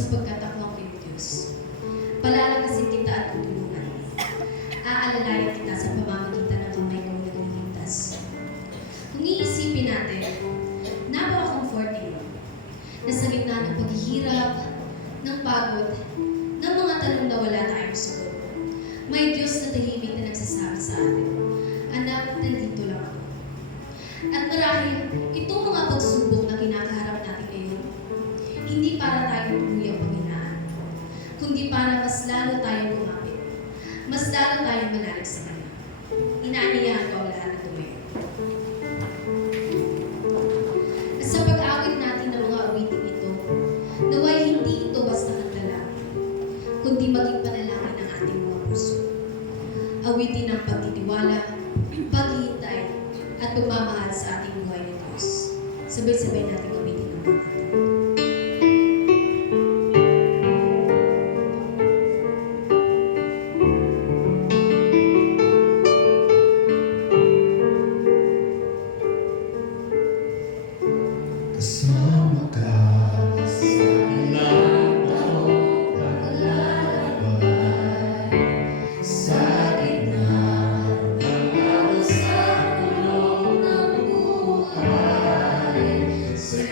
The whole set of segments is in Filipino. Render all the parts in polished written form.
sapagkat ako ang iyong Diyos. Palalakasin kita at tutulungan. Aalalayan kita sa pamamagitan ng kamay ko na nagliligtas. Kung iisipin natin, napaka-comforting na sa gitna ng paghihirap, ng pagod, ng mga tanong na wala tayong sagot. May Diyos na tahimik na nagsasabi sa atin, "Anak, nandito lang ako." At marahil, itong mga pagsubok na kinakaharap natin ngayon, hindi para tayong tuluyang panghinaan, kundi para mas lalo tayong kumapit, mas lalo tayong manalig sa Kanya. Inaaniyahan ko ang lahat na tuloy. At sa pag-awit natin ng mga awiting ito, naway hindi ito basta kanta lang, kundi maging panalangin ng ating mga puso. Awitin ng pagtitiwala, paghihintay, at pagmamahal sa ating buhay ng Diyos. Sabay-sabay natin awitin ang mga kanta. Kasama ka sa lahat akong paglalakbay, sa gitna ng araw sa kulong ng buhay, sa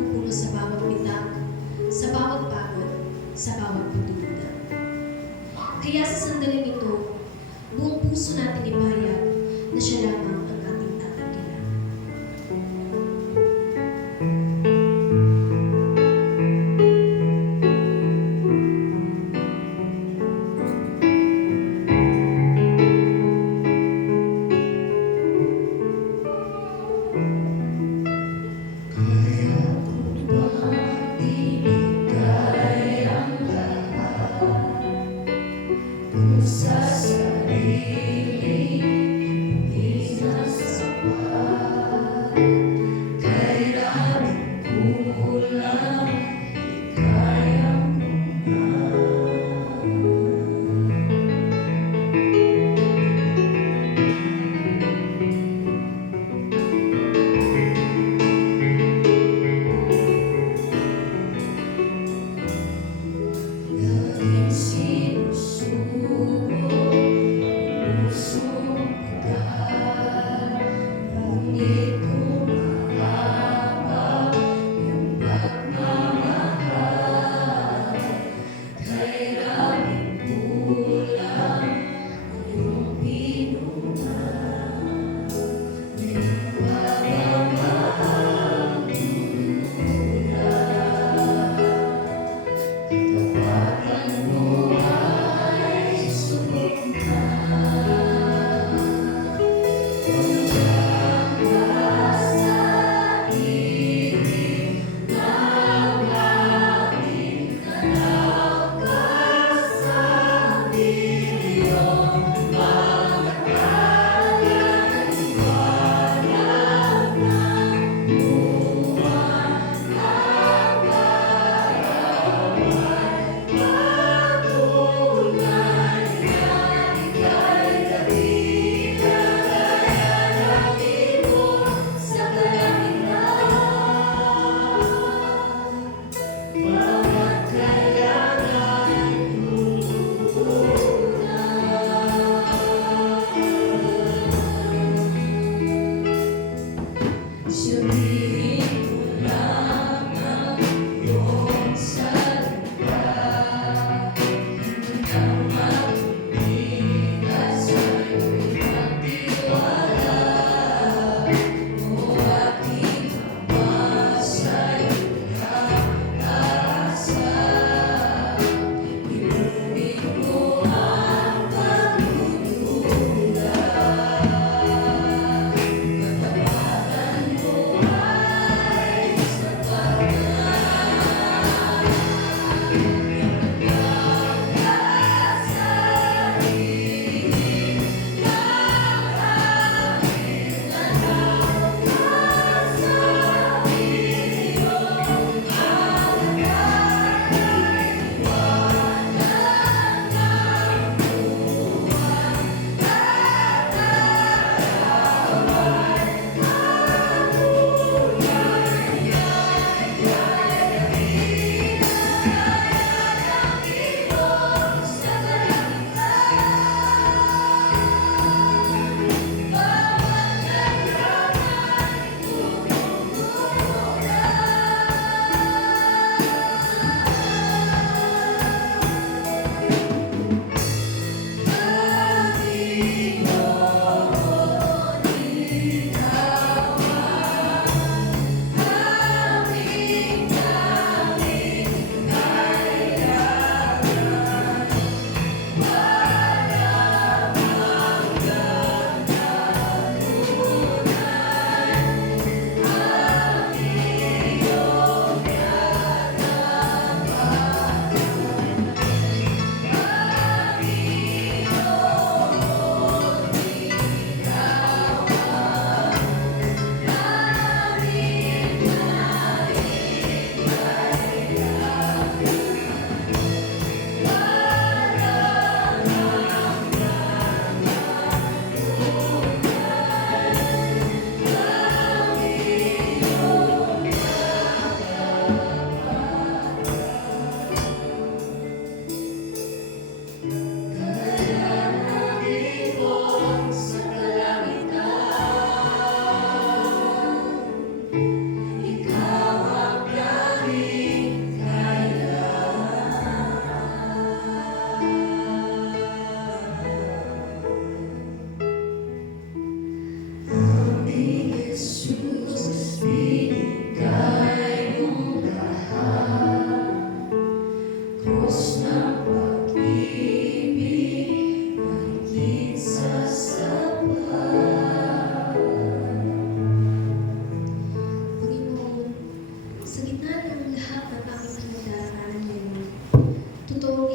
pumupuno sa bawat bitak, sa bawat pagod, sa bawat pagdududa. Kaya sa sandaling ito, buong puso natin ipahayag na siya lamang ang ating tatanggilan. Kaya ko ba ibigay ang lahat kung sa sarili hindi na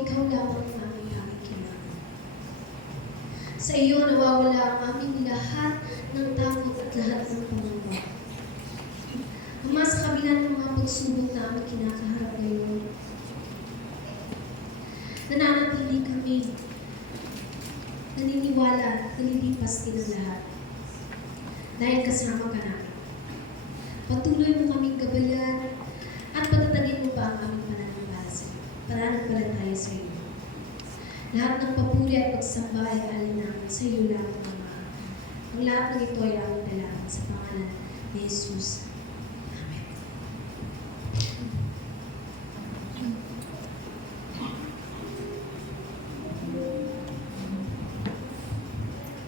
ikaw lamang ang aming tanging kailangan. Sa iyo nawawala ang aming lahat ng takot at lahat ng pangamba. Ama, sa kabila ng mga pagsubok na aming kinakaharap ngayon, nananatili kami, naniniwala, nalilipas din ang lahat. Dahil kasama ka namin. Patuloy mo kaming gabayan at patatagin mo pa ang aming pananampalataya sa iyo. Lahat ng papuri at pagsamba ay alin namin sa iyo lang, Ama. Ang lahat ng ito ay aming dalangin sa pangalan ni Jesus. Amen.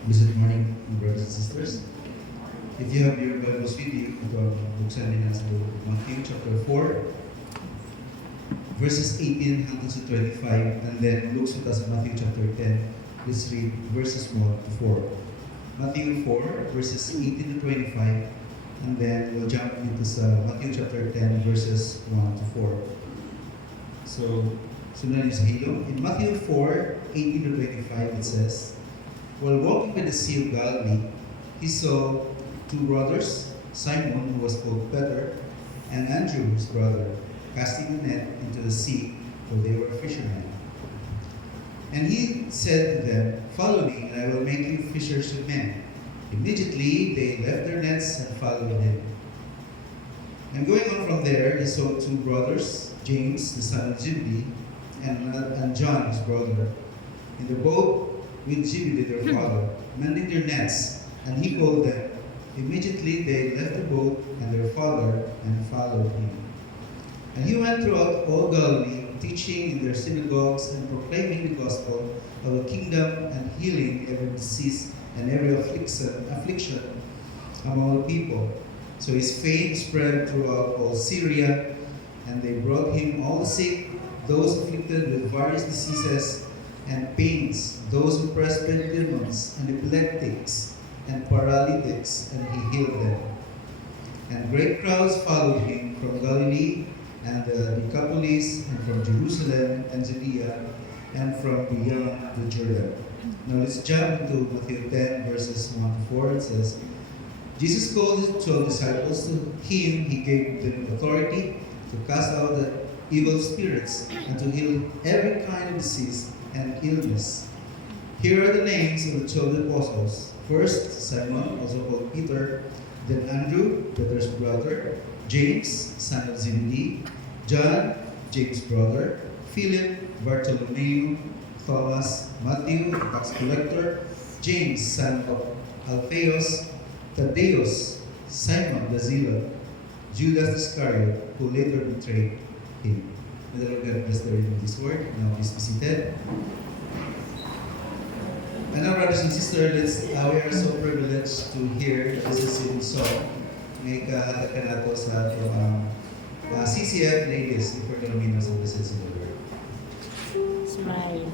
Good morning, brothers and sisters. If you have your Bibles with you, ito ang buksan din sa Matthew chapter 4, verses 18 hanggang sa 25, and then looks with us at Matthew chapter 10. Let's read verses 1 to 4. Matthew 4, verses 18 to 25, and then we'll jump into sa Matthew chapter 10, verses 1 to 4. So, sundan niyo sa hilo. In Matthew 4, 18 to 25, it says, while walking by the Sea of Galilee, he saw two brothers, Simon, who was called Peter, and Andrew, his brother, casting a net into the sea, for they were fishermen. And he said to them, follow me, and I will make you fishers of men. Immediately they left their nets and followed him. And going on from there, he saw two brothers, James, the son of Zebedee, and John, his brother, in the boat with Zebedee their father, mending their nets, and he called them. Immediately they left the boat and their father and followed him. And he went throughout all Galilee, teaching in their synagogues and proclaiming the gospel of the kingdom and healing every disease and every affliction among the people. So his fame spread throughout all Syria, and they brought him all the sick, those afflicted with various diseases and pains, those oppressed by demons and epileptics and paralytics, and he healed them. And great crowds followed him from Galilee and the Decapolis, and from Jerusalem and Judea, and from beyond the Jordan. Now let's jump into Matthew 10, verses 1 to 4. It says, Jesus called his 12 disciples. To him he gave them authority to cast out the evil spirits and to heal every kind of disease and illness. Here are the names of the 12 apostles. First, Simon, also called Peter, then Andrew, Peter's brother, James, son of Zebedee, John, James' brother, Philip, Bartholomew, Thomas, Matthew, the tax collector, James, son of Alphaeus, Thaddeus, Simon the Zealot, Judas Iscariot, who later betrayed him. May the Lord God bless the reading of this word. Now please be seated. And now, brothers and sisters, we are so privileged to hear this singing song. May kahatag ka nato sa ato ang CCF ladies, if we're going to mean us of the sense of the word. Smile.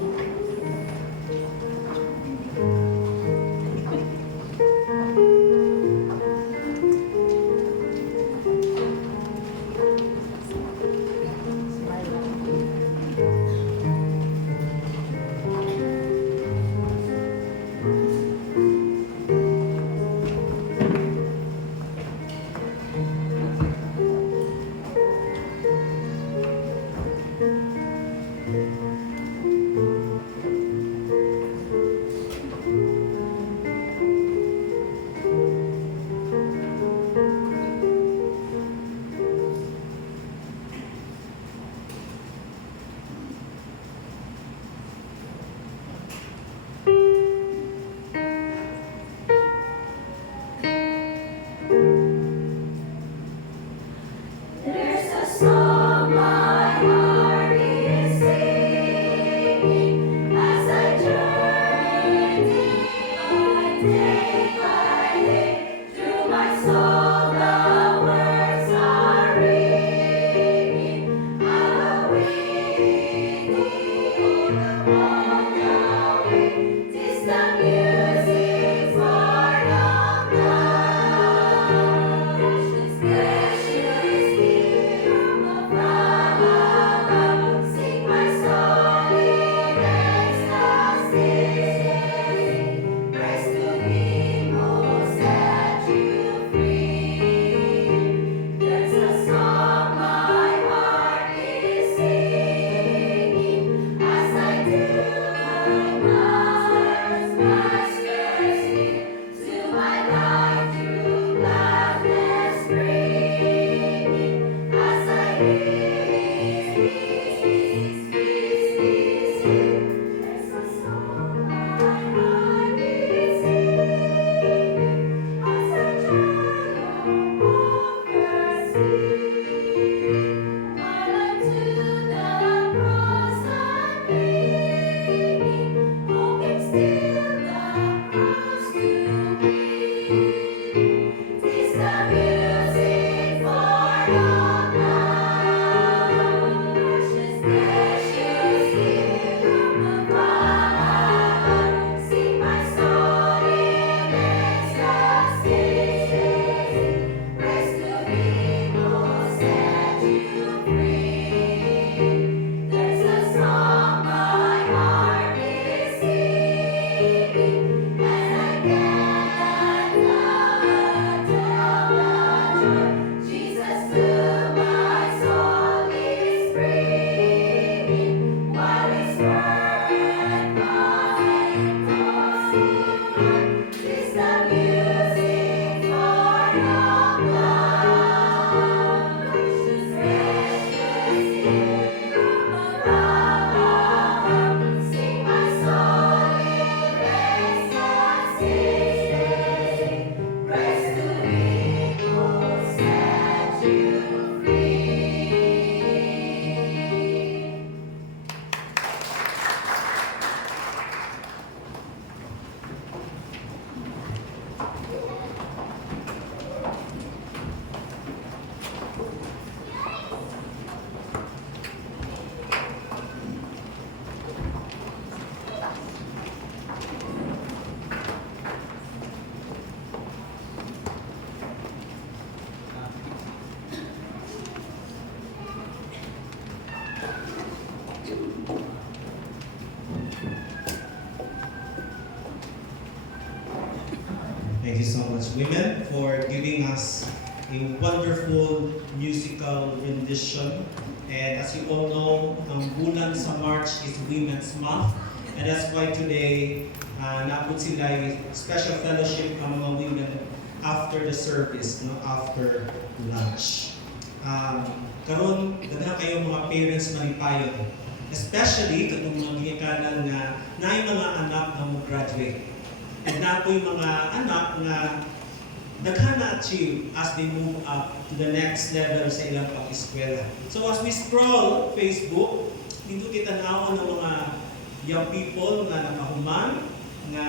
Thank you so much, women, for giving us a wonderful musical rendition. And as you all know, ang bulan sa March is Women's Month. And that's why today, naabot sila yung special fellowship ang mga women after the service, no? After lunch. Karon, ganda kayo mga parents manipayon. Especially, katong mga ginikanan nga na yung mga anak na mo-graduate. And na po yung mga anak na daghan na-achieve as they move up to the next level sa ilang pag-eskwela. So as we scroll Facebook, dito kita naon ng mga young people nga nakahuman, nga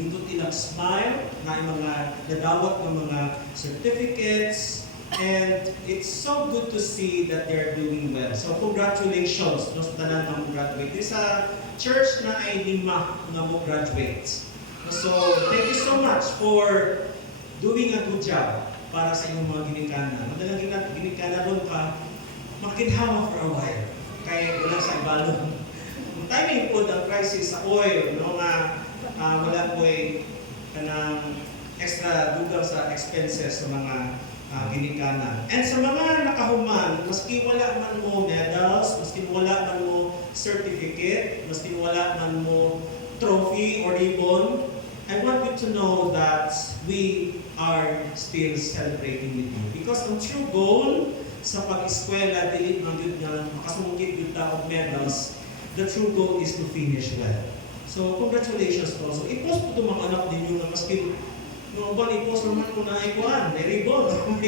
dito ilang smile, na yung mga nadawat ng mga certificates, and it's so good to see that they're doing well. So congratulations no, sa tanan ng graduate. There's a church na ay 5 nga mo graduates. So, thank you so much for doing a good job para sa inyong mga ginikanan. Madalang ginikanan ron pa, makinhawa for a while. Kaya wala sa ibalong. Ang timing po ng crisis sa oil, no, nga wala po ay kanang extra dugang sa expenses sa mga ginikanan. And sa mga nakahuman, maski wala man mo medals, maski wala man mo certificate, maski wala man mo trophy or ribbon, I want you to know that we are still celebrating with you. Because ang true goal sa pag-eskwela, dili man yun nga makasungkit yun ta og medals, the true goal is to finish well. So, congratulations po. So, i-post po itong mga anak ninyo na maski noong ba, i-post naman kung naikuan, may ribbon, kung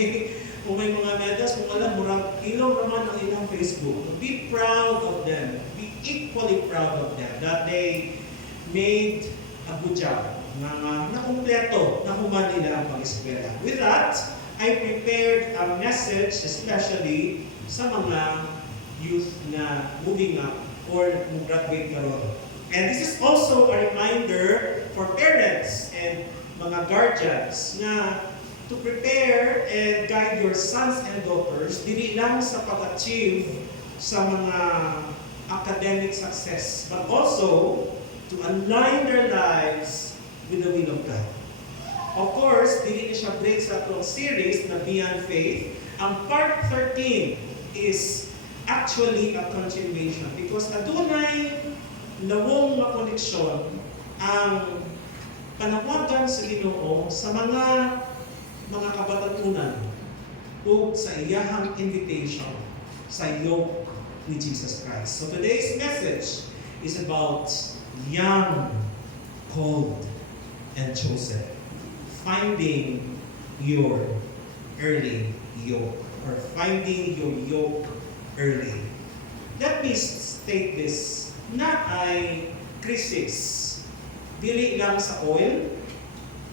may mga medals, kung alam, murang ilaw naman ang ilang Facebook. Be proud of them. Be equally proud of them that they made a good job na kumpleto, na human nila ang pag-eskwela. With that, I prepared a message especially sa mga youth na moving up or graduate karon. And this is also a reminder for parents and mga guardians na to prepare and guide your sons and daughters dili lang sa pag-achieve sa mga academic success, but also to align their lives with the will of God. Of course, dili na siya break sa atong series na Beyond Faith. Ang part 13 is actually a continuation because adunay lawong nga koneksyon ang panawagan sa Ginoo sa mga kabatanunan o sa iyahang invitation sa yoke ni Jesus Christ. So today's message is about young, called, and chosen. Finding your early yoke, or finding your yoke early. Let me state this, na ay krisis, dili lang sa oil,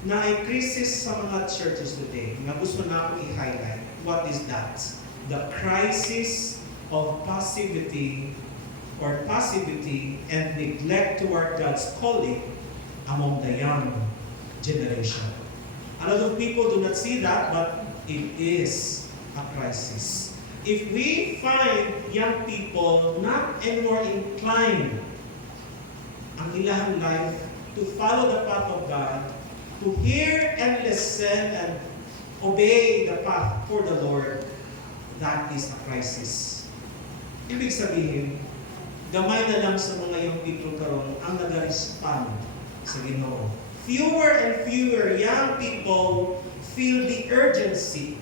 na ay krisis sa mga churches today, na gusto na akong i-highlight. What is that? The crisis of passivity and neglect toward God's calling among the young generation. A lot of people do not see that, but it is a crisis. If we find young people not anymore inclined ang ilang life to follow the path of God, to hear and listen and obey the path for the Lord, that is a crisis. Ibig sabihin, gamay na lang sa mga young people karon ang nag-respond sa Ginoo. Fewer and fewer young people feel the urgency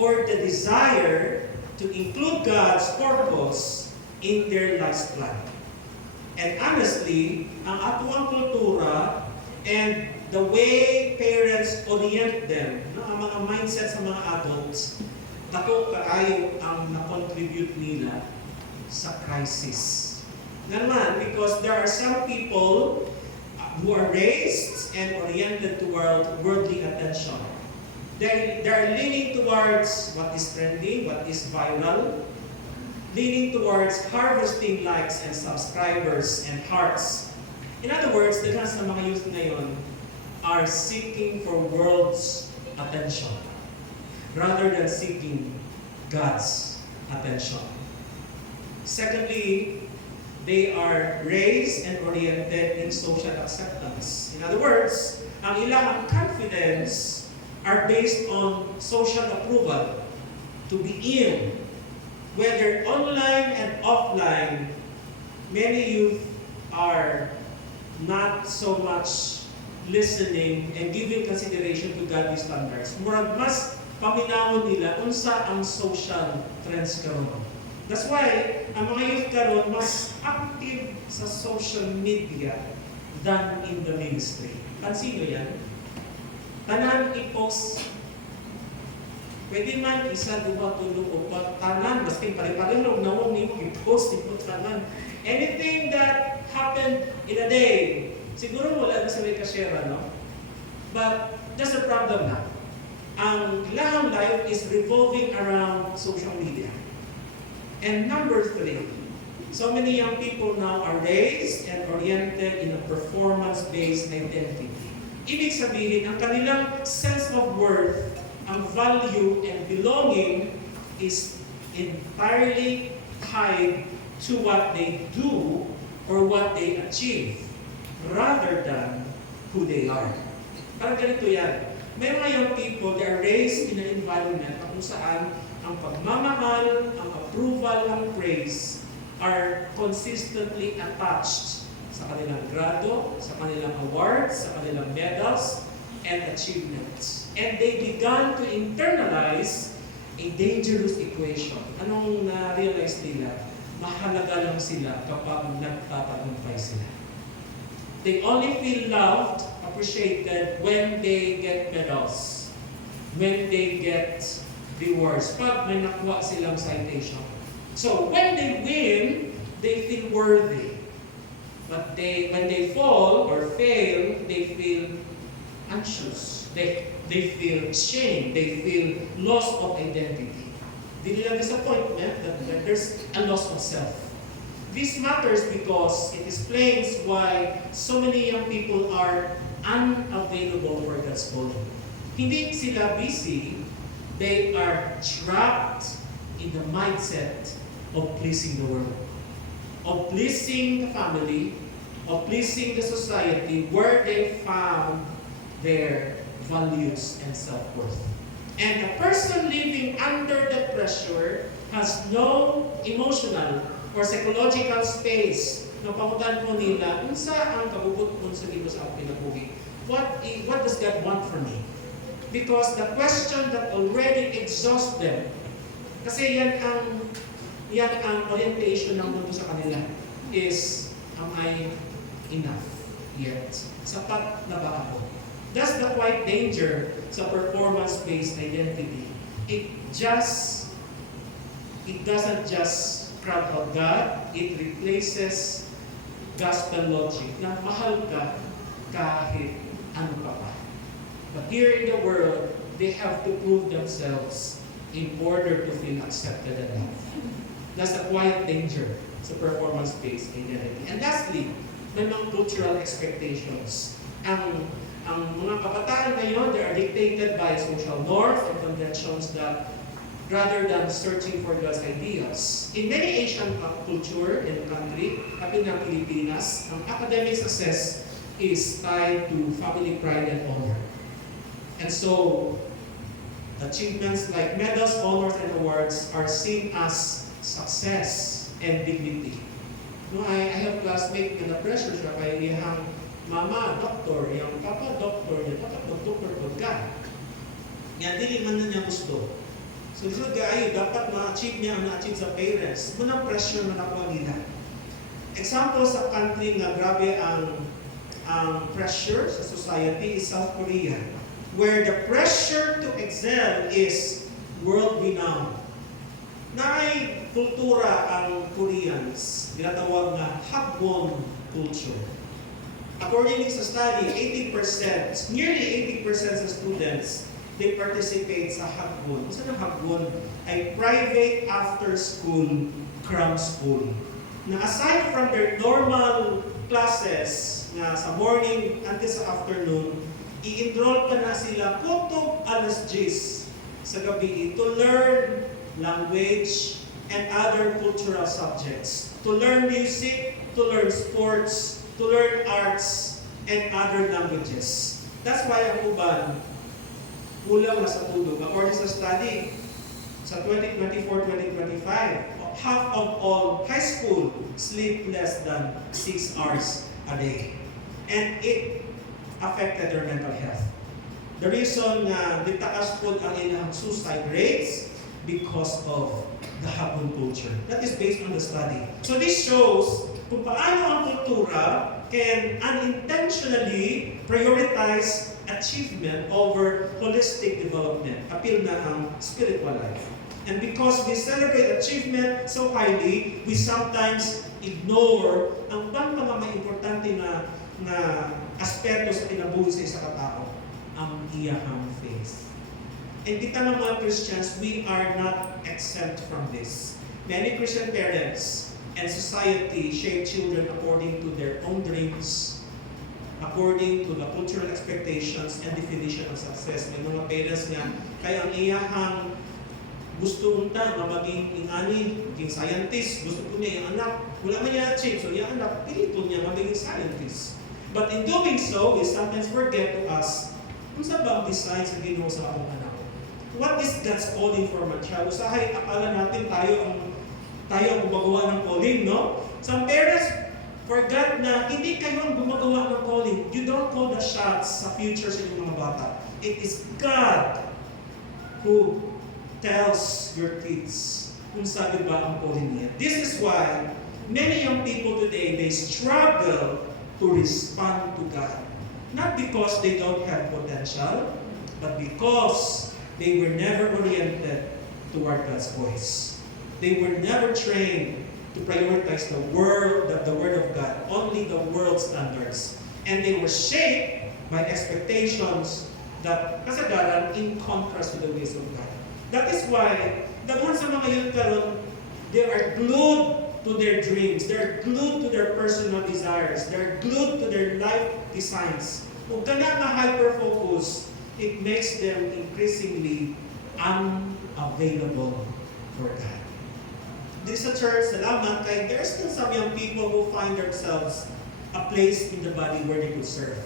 or the desire to include God's purpose in their life's plan. And honestly, ang atuang kultura and the way parents orient them, no, ang mga mindset sa mga adults, dako kaayo ang na-contribute nila sa crisis. Naman, because there are some people who are raised and oriented toward worldly attention. They're leaning towards what is trending, what is viral, leaning towards harvesting likes and subscribers and hearts. In other words, the sa mga youth ngayon are seeking for world's attention rather than seeking God's attention. Secondly, they are raised and oriented in social acceptance. In other words, ang ilang confidence are based on social approval, to be in. Whether online and offline, many youth are not so much listening and giving consideration to godly standards. Murag mas paminawon nila unsa ang social trends karon. That's why ang mga youth karon mas active sa social media than in the ministry. Pansin nyo yan? Tanan i-post. Pwede man isa, duha, tulo, upat, tanan, basta pare-pareho, nawong ni mo i-post, i-post tanan. Anything that happened in a day, siguro wala na sa may kasyera, no? But that's the problem na. Ang lahang life is revolving around social media. And number 3, so many young people now are raised and oriented in a performance-based identity. Ibig sabihin, ang kanilang sense of worth, ang value and belonging is entirely tied to what they do or what they achieve rather than who they are. Parang ganito yan. May mga young people, they are raised in an environment kung saan ang pagmamahal, ang approval, ang praise are consistently attached sa kanilang grado, sa kanilang awards, sa kanilang medals, and achievements. And they began to internalize a dangerous equation. Anong na-realize nila? Mahalaga lang sila kapag nagtatagumpay sila. They only feel loved, appreciated when they get medals, when they get rewards, pag may nakuha silang citation. So when they win, they feel worthy. But when they fall or fail, they feel anxious. They feel shame. They feel loss of identity. They feel disappointment that there's a loss of self. This matters because it explains why so many young people are unavailable for God's calling. Hindi sila busy, they are trapped in the mindset of pleasing the world, of pleasing the family, of pleasing the society where they found their values and self-worth. And a person living under that pressure has no emotional or psychological space na pangutan po nila, unsa ang kabubuton sa Ginoo sa akong kinabuhi? What does God want from me? Because the question that already exhausts them, kasi yan ang yan ang orientation ng mundo sa kanila is, am I enough yet? Sapat na ba ako? That's the quite danger sa performance-based identity. It doesn't just crowd out God, it replaces gospel logic na mahal ka kahit ano pa pa. But here in the world, they have to prove themselves in order to feel accepted and loved. That's a quiet danger sa performance-based identity. And lastly, may mga cultural expectations. Ang mga kabataan ngayon, they are dictated by social norms and conventions that rather than searching for God's ideas. In many Asian culture in the country, kapag ng Pilipinas, ang academic success is tied to family pride and honor. And so, achievements like medals, honors, and awards are seen as success and dignity. No, I have classmate na pressure siya kay iyang mama, doktor, iyang papa, doktor, niya, papa, doktor, ka. Yan, dili man na niya gusto. So, lisod kaayo, dapat ma-achieve niya ang na-achieve sa parents. Munang pressure na nakuha nila. Example sa country nga grabe ang pressure sa society is South Korea, where the pressure to excel is world-renowned. Naay kultura ang Koreans, ginatawag na Hapwon culture. According sa study, 80%, nearly 80% sa students, they participate sa Hapwon. Saan ang Hapwon? Ay private after-school cram school. Na aside from their normal classes na sa morning until sa afternoon, i-enroll pa na sila kutob alas 10 sa gabi to learn language and other cultural subjects. To learn music, to learn sports, to learn arts, and other languages. That's why ang uban, kulang na sa tulog. According sa study, sa 2024-2025, half of all high school sleep less than 6 hours a day. And it affected their mental health. The reason na ditaas po ang ilang suicide rates because of the Hapon culture. That is based on the study. So this shows kung paano ang kultura can unintentionally prioritize achievement over holistic development. Appeal na ang spiritual life. And because we celebrate achievement so highly, we sometimes ignore ang mga may importante na aspeto sa kinabuhi sa isa katao, ang iyahang faith. And kita ng mga Christians, we are not exempt from this. Many Christian parents and society shape children according to their own dreams, according to the cultural expectations and definition of success. May mga parents nga, kaya ang iyahang gusto unta na maging ingani, maging scientist, gusto po niya yung anak, wala man niya achieve, so yung anak, pilito niya maging scientist. But in doing so, we sometimes forget to ask, kung saan ba ang design sa Ginoo sa akong anak? What is God's calling for my child? Usahay, akala natin tayo ang gumagawa ng calling, no? Some parents forgot na hindi kayo ang gumagawa ng calling. You don't call the shots sa future sa inyong mga bata. It is God who tells your kids kung saan ba ang calling niya. This is why many young people today, they struggle to respond to God. Not because they don't have potential, but because they were never oriented toward God's voice. They were never trained to prioritize the word of God, only the world standards. And they were shaped by expectations that kasagaran in contrast to the ways of God. That is why, daghan sa mga yun karon, they are glued to their dreams. They're glued to their personal desires. They're glued to their life designs. Kung kana nga hyper-focus, it makes them increasingly unavailable for God. This is a church, salamat, kay there are still some young people who find themselves a place in the body where they could serve.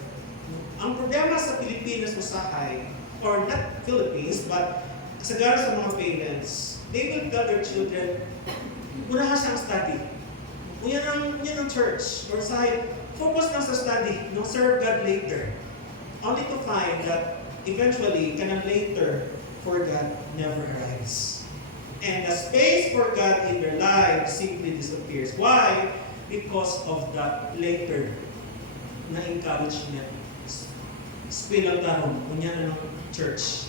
Ang problema sa Pilipinas usahay, or not Philippines, but kasagaran sa mga parents, they will tell their children, unahan sa study. Yan ang church, or side, focus lang sa study, no, serve God later. Only to find that eventually, kanang later for God never arrives. And the space for God in their lives simply disappears. Why? Because of that later na encouragement. Spilang tarong, kunya na ng church.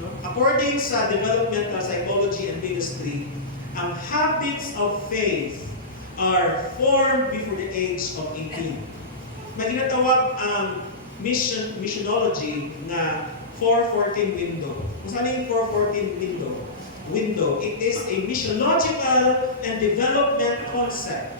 No? According sa developmental psychology and ministry, ang habits of faith are formed before the age of 18. May ginatawag ang missionology na 414 window. Kung saan yung 414 window? It is a missiological and development concept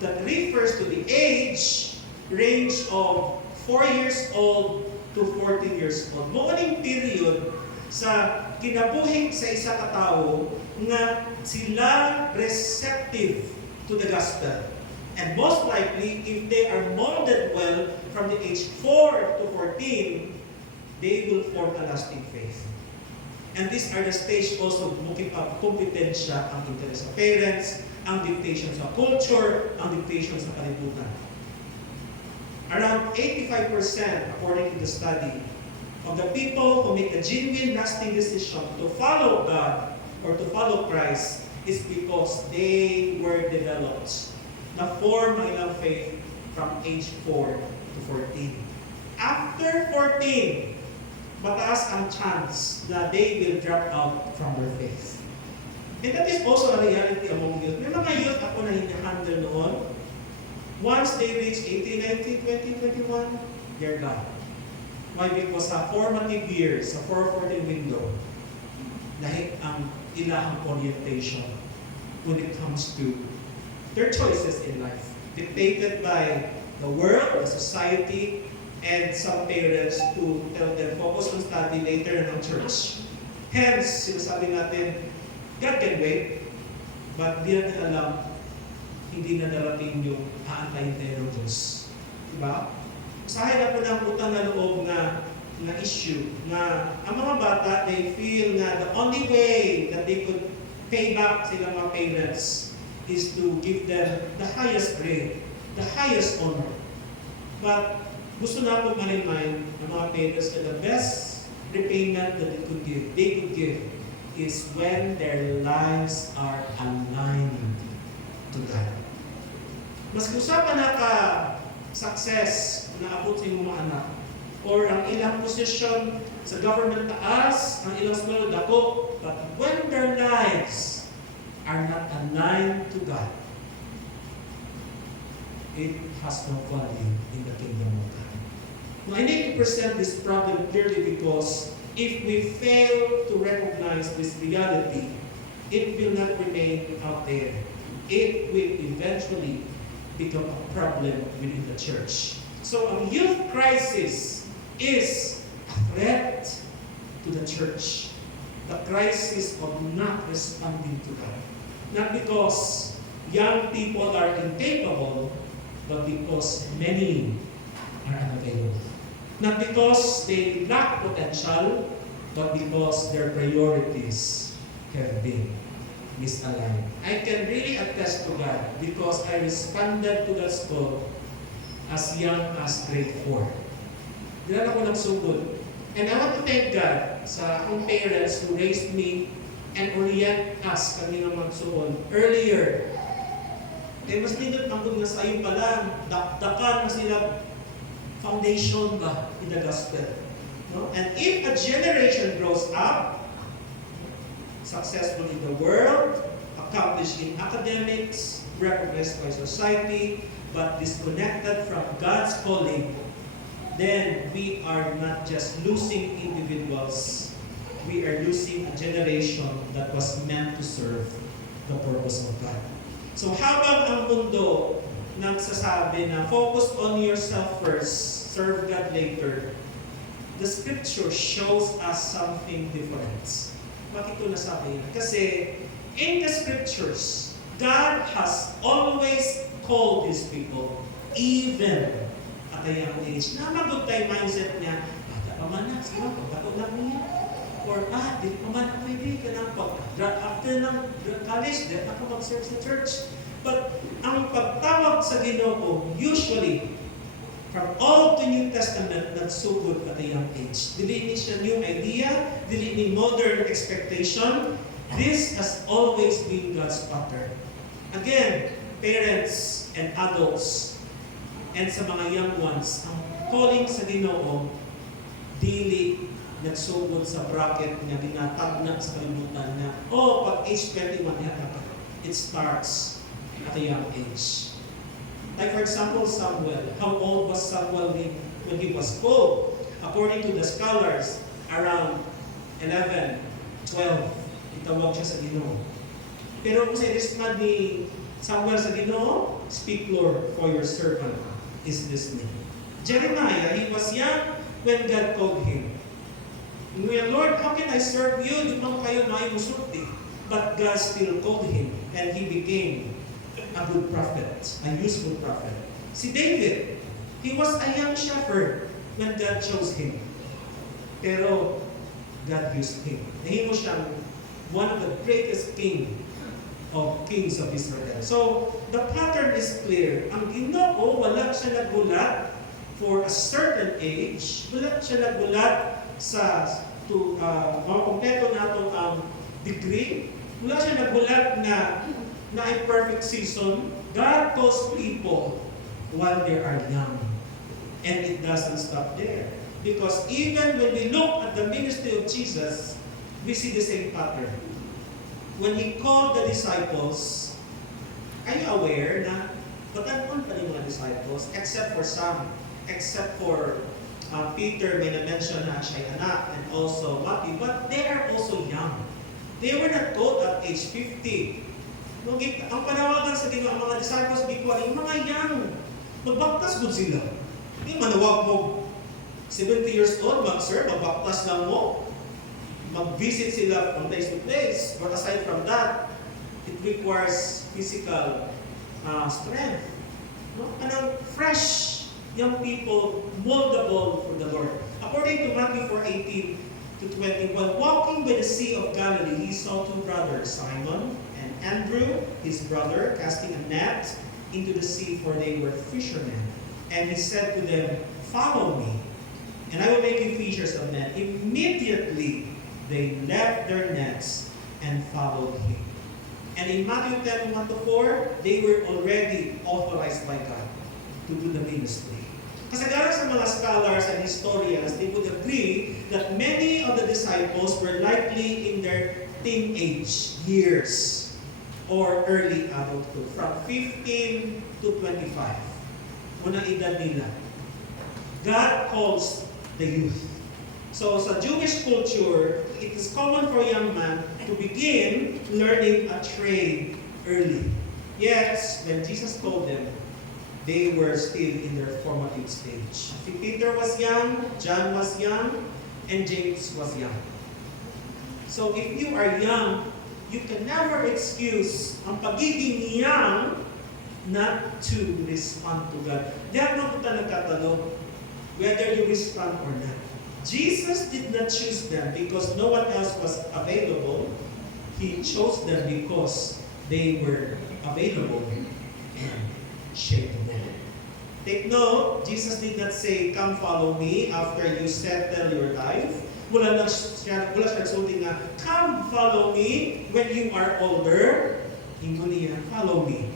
that refers to the age range of 4 years old to 14 years old. Mooning period sa kinabuhi sa isa ka tawo nga sila receptive to the gospel. And most likely, if they are molded well from the age 4 to 14, they will form a lasting faith. And these are the stage also looking up kompetensya, ang interest sa parents, ang dictation sa culture, ang dictation sa kalibutan. Around 85%, according to the study, of the people who make a genuine lasting decision to follow God or to follow Christ is because they were developed na form ang ilang faith from age 4 to 14. After 14, mataas ang chance na they will drop out from their faith. And that is also a reality among youth. May mga youth ako na hinahandle noon. Once they reach 18, 19, 20, 21, they're gone. Why? Because sa formative years, sa 414 window, dahil ang ilahang orientation when it comes to their choices in life, dictated by the world, the society, and some parents who tell them focus on study later ng church. Hence, sinasabi natin, God can wait, but di natin alam, hindi na darating yung aantayin tayo ng Diyos. Diba? Usahin na po ng utang na loob na issue na ang mga bata, they feel na the only way that they could pay back silang mga parents is to give them the highest grade, the highest honor. But gusto na po ma-remind ng mga parents that the best repayment that they could give is when their lives are aligned to God. Mas usapan na ka success na abot sa mga anak or ang ilang posisyon sa government taas, ang ilang sweldo dako, but when their lives are not aligned to God, it has no value in the kingdom of God. Now, I need to present this problem clearly because if we fail to recognize this reality, it will not remain out there. It will eventually become a problem within the church. So, ang youth crisis is a threat to the church. The crisis of not responding to God. Not because young people are incapable, but because many are unavailable. Not because they lack potential, but because their priorities have been misaligned. I can really attest to God because I responded to that call as young as grade 4. Dinala ko ng sugod. And I want to thank God sa akong parents who raised me and orient us kami ng magsuon earlier. Kaya mas nindot ang nga sa iyo pa lang, dakdakan na sila foundation ba in the gospel. No? And if a generation grows up, successful in the world, accomplished in academics, recognized by society, but disconnected from God's calling, then we are not just losing individuals, we are losing a generation that was meant to serve the purpose of God. So habang ang mundo nagsasabi na focus on yourself first, serve God later, the scripture shows us something different. Bakit ito nasabi? Kasi in the scriptures, God has always called these people, even at a young age. Namagot tayo mindset niya, bata pa man na, sila, pagkato lang niya. Or, di pa man pwede ka ng after ng college, di ako mag-serve sa church. But ang pagtawag sa Ginoo, usually, from Old to New Testament, nagsugod at a young age. Dili ni siya new idea, dili ni modern expectation, This has always been God's pattern. Again, parents and adults and sa mga young ones, ang calling sa Ginoo dili nagsugod sa bracket nga ginatagna sa kalibutan na pag age 21 it starts at a young age. Like for example, Samuel. How old was Samuel when he was called? According to the scholars, around 11, 12. Itawag siya sa Ginoo. Pero kung sa respond ni Samuel sa Ginoo, speak Lord, for your servant is listening. Jeremiah, he was young when God called him. Lord, how can I serve you? Di ba kayo na musulti? But God still called him and he became a good prophet, a useful prophet. Si David, he was a young shepherd when God chose him. Pero God used him. Nahimo siyang one of the greatest kings of Israel. So, the pattern is clear. Ang Ginoo, wala siya nagulat for a certain age. Wala siya nagulat sa makumpleto nato ang degree. Wala siya nagulat na a perfect season. God calls people while they are young. And it doesn't stop there. Because even when we look at the ministry of Jesus, we see the same pattern. When He called the disciples, are you aware na bataan pa rin mga disciples, except for some, except for Peter, may na-mention na siya anak, and also Matthew, but they are also young. They were not called at age 50. Ang panawagan sa Ginoo, ang mga disciples, yung mga young, magbaktas good sila. Hindi manawag mo, 70 years old, mag-sir, magbaktas lang mo. Mag-visit sila from place to place. But aside from that, it requires physical strength. No? Anong fresh young people, moldable for the Lord. According to Matthew 4:18 to 20, while walking by the Sea of Galilee, he saw two brothers, Simon and Andrew, his brother, casting a net into the sea, for they were fishermen. And he said to them, "Follow me, and I will make you fishers of men." Immediately, they left their nets and followed him. And in Matthew 10:1-4, they were already authorized by God to do the ministry. Kasagaran sa mga scholars and historians, they would agree that many of the disciples were likely in their teenage years or early adulthood, from 15 to 25. Unang edad nila. God calls the youth. So sa Jewish culture, it is common for a young man to begin learning a trade early. Yet, when Jesus called them, they were still in their formative stage. Peter was young, John was young, and James was young. So if you are young, you can never excuse ang pagiging young not to respond to God. Diyan mo kita nagkatanong whether you respond or not. Jesus did not choose them because no one else was available. He chose them because they were available and shapeable. Take note, Jesus did not say, "Come follow me," after you settle your life. Wala siya nagsulti nga, "Come follow me when you are older." Ingo niya, "Follow me."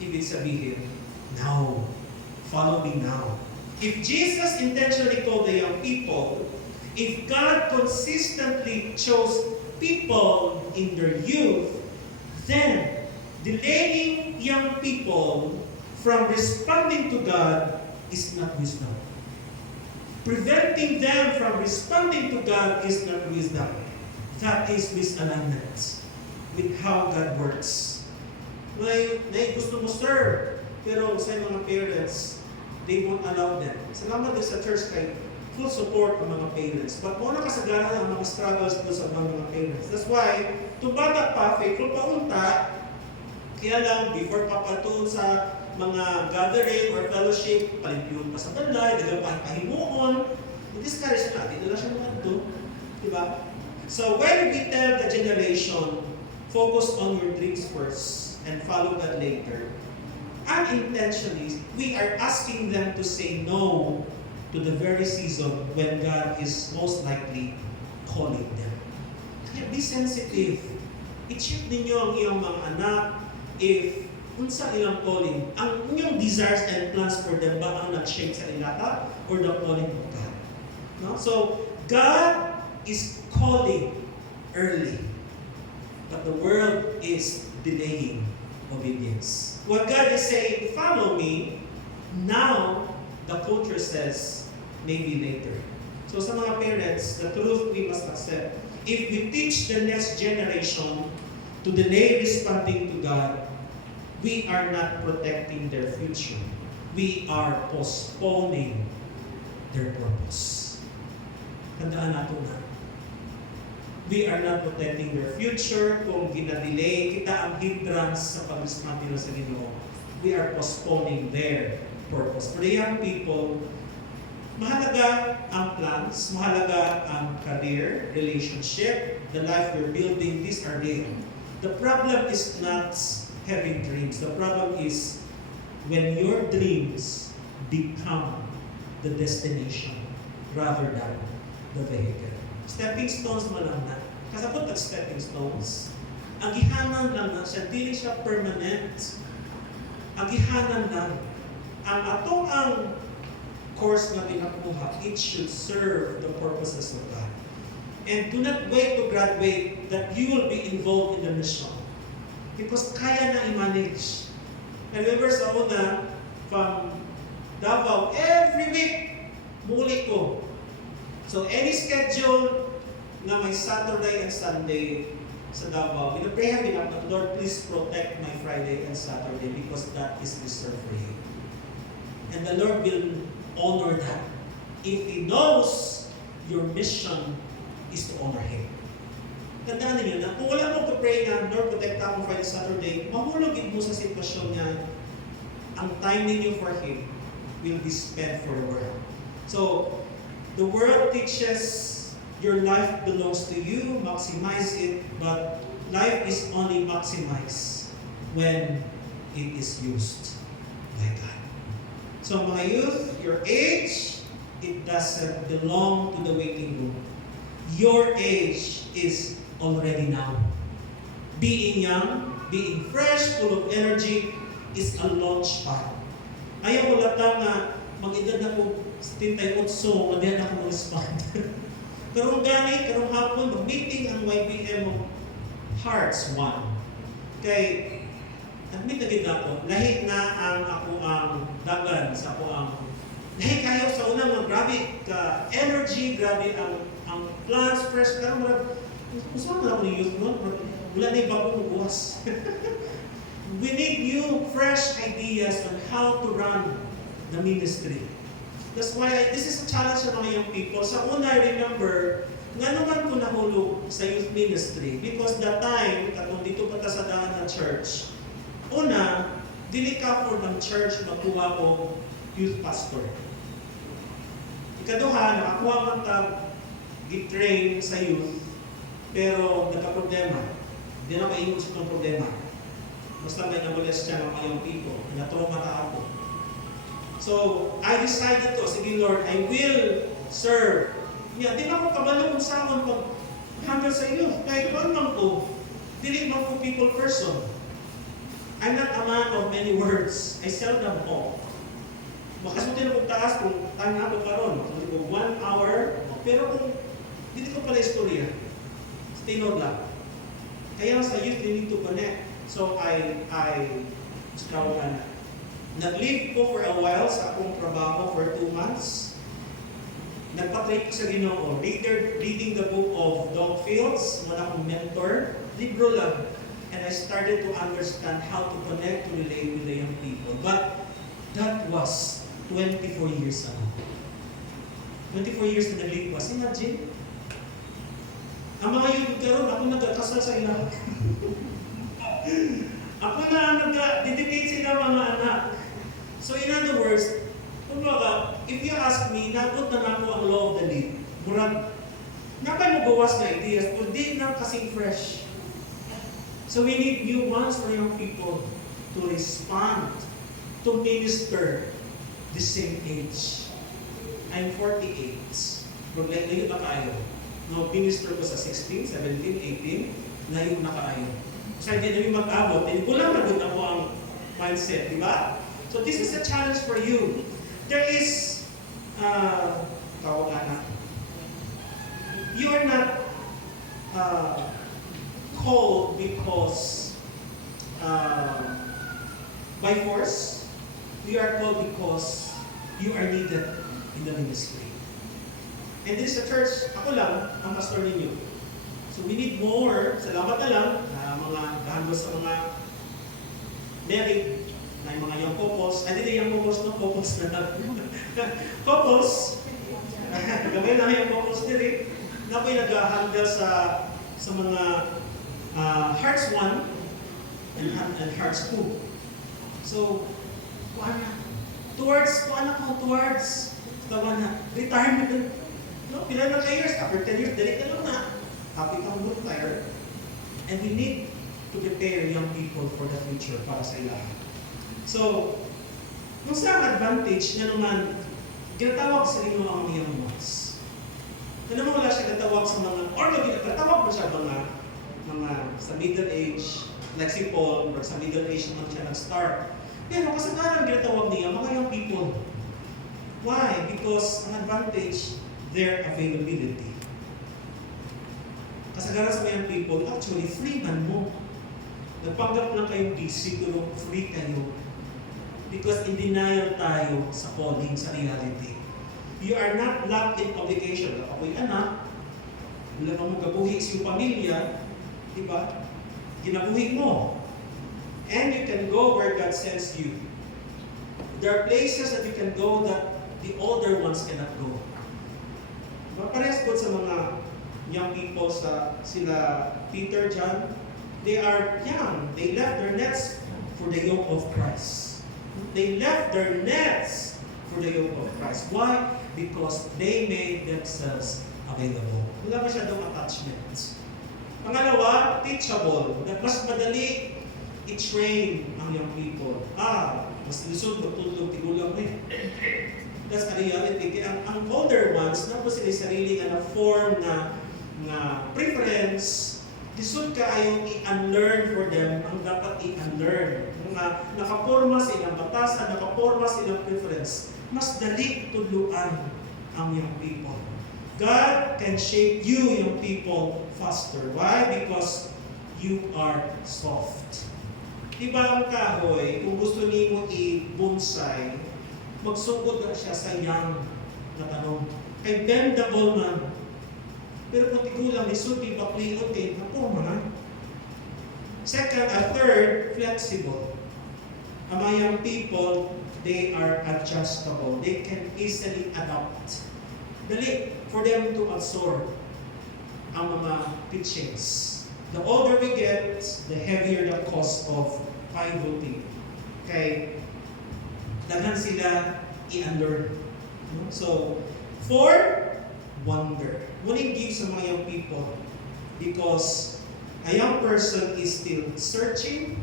Ibig sabihin, now. Follow me now. If Jesus intentionally called the young people, if God consistently chose people in their youth, then delaying young people from responding to God is not wisdom. Preventing them from responding to God is not wisdom. That is misalignment with how God works. May gusto mo serve, pero sa mga parents, they won't allow them. Salamat din sa church kay full support ang mga parents. But muna kasagaran ang mga struggles doon sa mga parents. That's why, bata pa, faithful pa unta, kaya lang, before papatun sa mga gathering or fellowship, palimpyun pa sa balay, dagang pahimuon, discourage natin, wala siya mga ito. Diba? So when we tell the generation, focus on your dreams first and follow God later, unintentionally, we are asking them to say no to the very season when God is most likely calling them. Kaya be sensitive i-check ninyo ang iyong mga anak if unsa ilang calling. Ang inyong desires and plans for them ba ang nag-shape sa ilata or the calling of God? No? So, God is calling early, but the world is delaying obedience. What God is saying, follow me, now the culture says, maybe later. So sa mga parents, the truth we must accept. If we teach the next generation to delay responding to God, we are not protecting their future. We are postponing their purpose. Tandaan nato na. We are not protecting their future. Kung gina-delay kita ang hindrance sa pag-respond nila sa Ginoo, we are postponing their purpose. For the young people, mahalaga ang plans, mahalaga ang career, relationship, the life we're building. These are real. The problem is not having dreams. The problem is when your dreams become the destination rather than the vehicle. Stepping stones mo lang na. Kasabot ang stepping stones. Ang gihanan lang na siya, dili siya permanent. Ang gihanan lang. Ang atong ang course na tinakuha, it should serve the purposes of God. And do not wait to graduate that you will be involved in the mission. Because kaya na i-manage. I remember sa una, from Davao, every week, muli ko. So any schedule na may Saturday and Sunday sa Davao, pinaprayan din ako, Lord, please protect my Friday and Saturday because that is reserved for you. And the Lord will honor that. If He knows your mission is to honor Him. Tandaan niyo na, kung wala mo pray nga, Lord, protect ako Friday, Saturday, mahulogin mo sa sitwasyon niya, ang time ninyo for Him will be spent for the world. So, the world teaches your life belongs to you, maximize it, but life is only maximized when it is used by God. So mga youth, your age, it doesn't belong to the waiting room. Your age is already now. Being young, being fresh, full of energy, is a launch pad. Ayaw ko latang na mag-edad na po 78, madihan ako mag-respond. Karong gani, karong hapon, mag-meeting ang YPM of Hearts 1. Kay, admit na gid ako, lahi na ang ako ang dagan sa ako ang lahi kayo sa una mga grabe ka energy, grabe ang plans, fresh karon murag usa man ako ni youth no, wala na bagong buwas. We need new, fresh ideas on how to run the ministry. That's why this is a challenge sa mga young people. Sa una, I remember, nga naman ko nahulog sa youth ministry because that time, katong dito pa ta sa daan na church, una, dili ka for ng church magkuha ko youth pastor. Ikaduha, nakakuha man ta gi-train sa youth, pero nagka-problema. Hindi na maingon sa itong problema. Basta may nabulas siya ng mga young people, na-trauma ta ako. So, I decided to, sige Lord, I will serve. Yeah, di ba ako kabalo kung saan pag-handle sa iyo? Kahit kung man ko, dili man ko people person. I'm not a man of many words. I seldom talk. Makasunti na kong taas kung tanga ko karon. Makasunti ko 1 hour. Pero kung dili ko pala istorya, tinod lang. Kaya sa youth, they need to connect. So, I nag-leave ko for a while sa akong trabaho for 2 months. Nagpatry ko sa Ginoo, reading the book of Doug Fields, wala akong mentor, libro lang. And I started to understand how to connect, to relate with the young people. But that was 24 years ago. 24 years na naglipas. Imagine. Ang mga youth karon, ako nagkasal sa ilang. Ako na ang nag-dedicate sila mga anak. So in other words, kumbaga, if you ask me, nagot na ako ang law of the lead. Murag, napay mo gawas na ideas, pero di na kasing fresh. So we need new ones for young people to respond, to minister the same age. I'm 48. Problema na tayo. No, minister ko sa 16, 17, 18. layo na kaayo. Kasi hindi namin mag-abot, hindi ko lang nagod ako ang mindset, di ba? So this is a challenge for you. There is, you are not called because by force. You are called because you are needed in the ministry. And this is a church, ako lang, ang pastor ninyo. So we need more, salamat na lang, mga handle sa mga married, na yung mga young couples, ay hindi young couples, no couples na lang. Couples, gamay na yung couples nila, na po'y nag-handle sa mga hearts 1 and hearts 2. So, towards tawa na, retirement. No, pila na ka years, after 10 years, dali ka lang na. Happy kang retire. And we need to prepare young people for the future para sa ilahan. So, kung sa advantage na naman, ginatawag sa inyo ang young ones. Ano mo wala siya gatawag sa mga, or gatawag mo siya mga sa middle age, like si Paul, or sa middle age naman siya nag-start. Pero kasagaran ginatawag niya mga young people. Why? Because ang advantage, their availability. Kasagaran sa mga young people, actually, free man mo. Nagpanggap lang kayong busy, pero free kayo. Because in denial tayo sa calling, sa reality. You are not locked in obligation. Ako'y anak, wala mo gabuhi sa iyong pamilya, di ba? Ginabuhi mo. And you can go where God sends you. There are places that you can go that the older ones cannot go. Parehas po sa mga young people, sila Peter, John, they are young. They left their nets for the yoke of Christ. They left their nets for the yoke of Christ. Why? Because they made themselves available. Wala masyadong attachments. Pangalawa, teachable. Mas madali i-train ang young people. Mas lisod, magtulog, tigulang mo That's a reality. Ang older ones, na po sila sarili na form na preference, lisod ka ayaw i-unlearn for them ang dapat i-unlearn. Nakaporma sa ilang batasan, nakaporma sa ilang preference, mas dali tuluan ang young people. God can shape you, young people, faster. Why? Because you are soft. Diba ang kahoy, kung gusto niyo mo i-bonsai, magsugod na siya sa young na tanong. Kay bendable man. Pero kung tigulang, lisod, di bakliot, kay naporma na. Second, third, flexible. Ang mga young people, they are adjustable. They can easily adapt. Dali for them to absorb ang mga teachings. The older we get, the heavier the cost of pivoting. Okay? Daghan sila i-unlearn. So, four, wonder. Muling give sa mga young people because a young person is still searching,